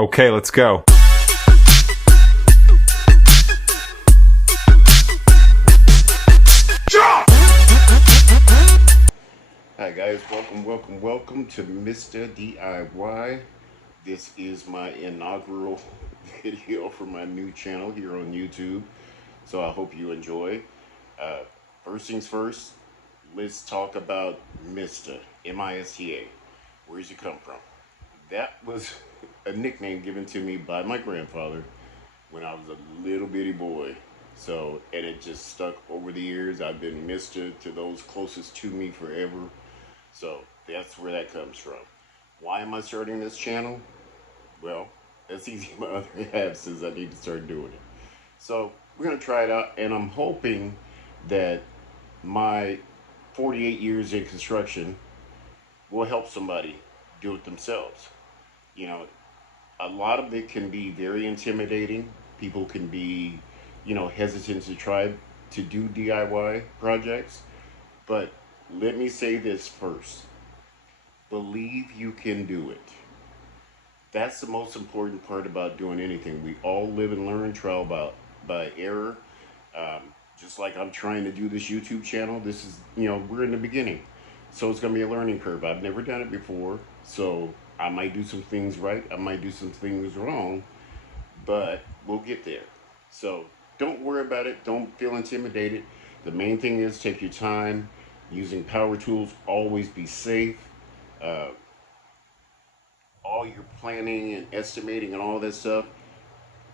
Okay, let's go. Hi guys, welcome to Mr. DIY. This is my inaugural video for my new channel here on YouTube, so I hope you enjoy. Uh, First things first, let's talk about Mista, M-I-S-T-A. Where's he come from? That was a nickname given to me by my grandfather when I was a little bitty boy. So, and it just stuck over the years. I've been Mr. to those closest to me forever. So that's where that comes from. Why am I starting this channel? Well, that's easy. My other half says I need to start doing it. So we're going to try it out, and I'm hoping that my 48 years in construction will help somebody do it themselves. You know, a lot of it can be very intimidating. People can be, hesitant to try to do DIY projects. But let me say this first. Believe you can do it. That's the most important part about doing anything. We all live and learn trial by error. Um, just like I'm trying to do this YouTube channel, this is, we're in the beginning. So it's going to be a learning curve. I've never done it before. So I might do some things right. I might do some things wrong. But we'll get there. So don't worry about it. Don't feel intimidated. The main thing is take your time. Using power tools, always be safe. Uh, all your planning and estimating and all that stuff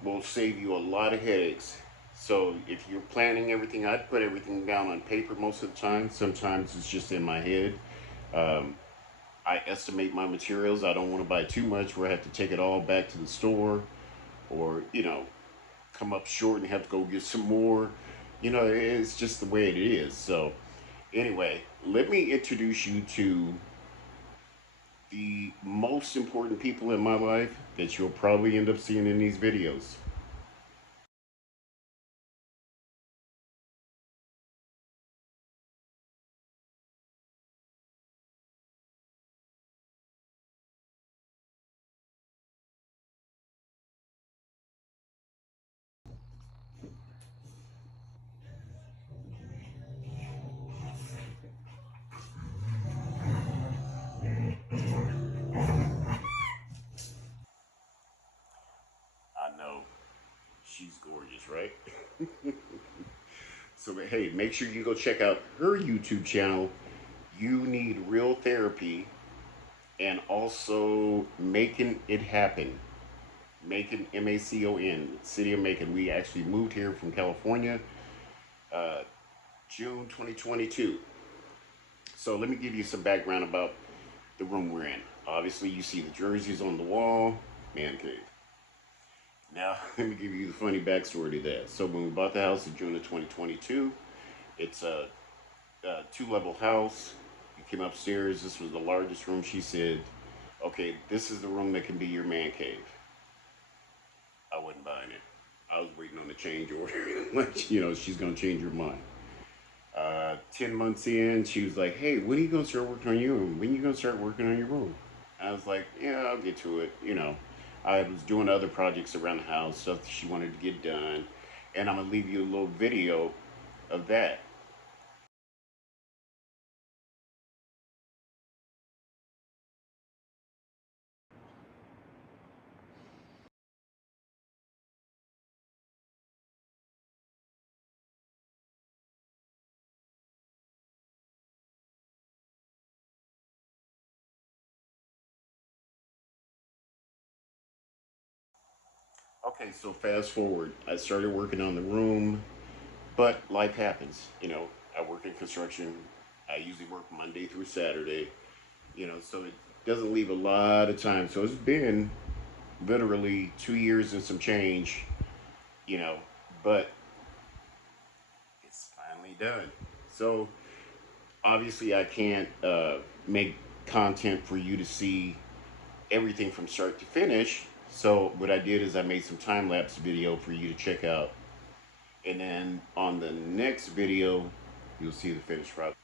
will save you a lot of headaches. So if you're planning everything, I'd put everything down on paper most of the time. Sometimes it's just in my head. Um, I estimate my materials. I don't want to buy too much where I have to take it all back to the store or, come up short and have to go get some more. It's just the way it is. So anyway, let me introduce you to the most important people in my life that you'll probably end up seeing in these videos. I know, she's gorgeous, right? So hey, make sure you go check out her YouTube channel. You Need Real Therapy, and also Making It Happen. Macon, M-A-C-O-N, City of Macon. We actually moved here from California, uh, June 2022. So let me give you some background about the room we're in. Obviously, you see the jerseys on the wall, man cave. Now, let me give you the funny backstory to that. So when we bought the house in June of 2022, it's a two-level house. You came upstairs. This was the largest room. She said, okay, this is the room that can be your man cave. I wasn't buying it. I was waiting on the change order. Like, she's going to change her mind. 10 months in, she was like, hey, when are you going to start working on your room? When are you going to start working on your room? I was like, yeah, I'll get to it. I was doing other projects around the house, stuff that she wanted to get done. And I'm going to leave you a little video of that. Okay, so fast forward. I started working on the room, but life happens. I work in construction. I usually work Monday through Saturday, so it doesn't leave a lot of time. So it's been literally 2 years and some change, you know, but it's finally done. So obviously, I can't make content for you to see everything from start to finish. So what I did is I made some time lapse video for you to check out, and then on the next video, you'll see the finished product.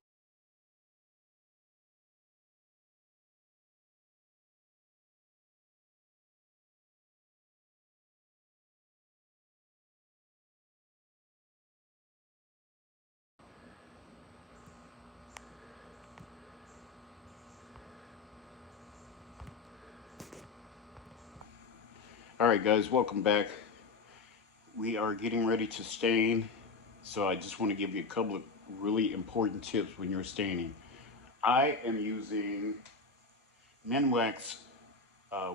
All right, guys, welcome back. We are getting ready to stain, so I just want to give you a couple of really important tips when you're staining. I am using Minwax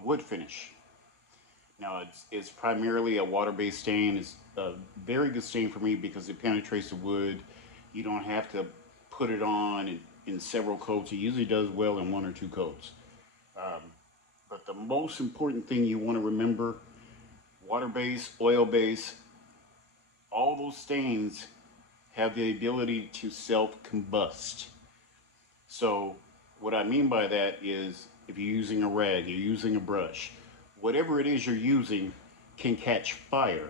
wood finish. Now, it's primarily a water-based stain. It's a very good stain for me because it penetrates the wood. You don't have to put it on in several coats. It usually does well in one or two coats. Um, but the most important thing you want to remember, water-based, oil-based, all those stains have the ability to self-combust. So what I mean by that is if you're using a rag, you're using a brush, whatever it is you're using can catch fire.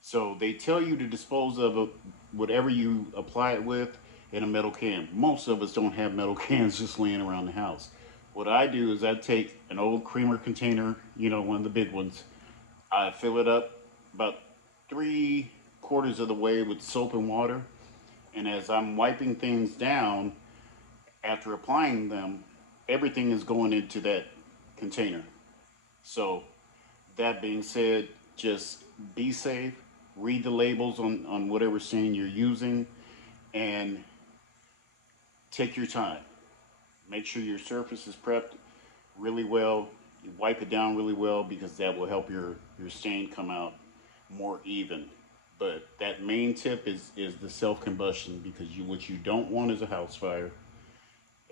So they tell you to dispose of whatever you apply it with in a metal can. Most of us don't have metal cans just laying around the house. What I do is I take an old creamer container, one of the big ones. I fill it up about 3/4 of the way with soap and water. And as I'm wiping things down after applying them, everything is going into that container. So that being said, just be safe, read the labels on whatever stain you're using, and take your time. Make sure your surface is prepped really well. You wipe it down really well because that will help your stain come out more even. But that main tip is the self-combustion because what you don't want is a house fire.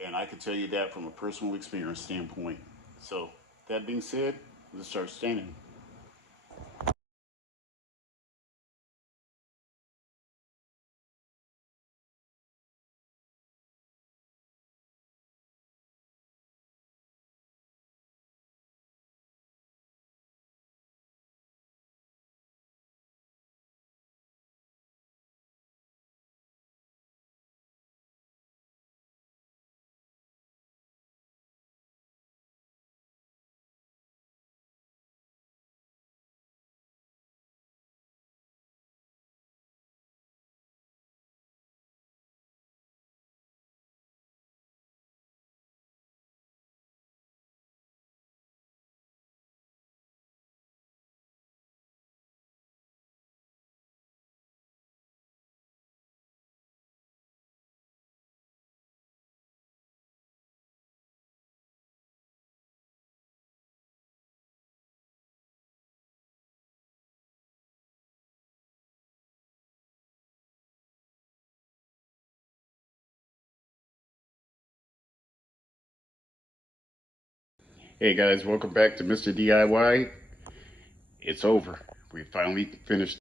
And I can tell you that from a personal experience standpoint. So that being said, let's start staining. Hey guys, welcome back to Mr. DIY. It's over. We finally finished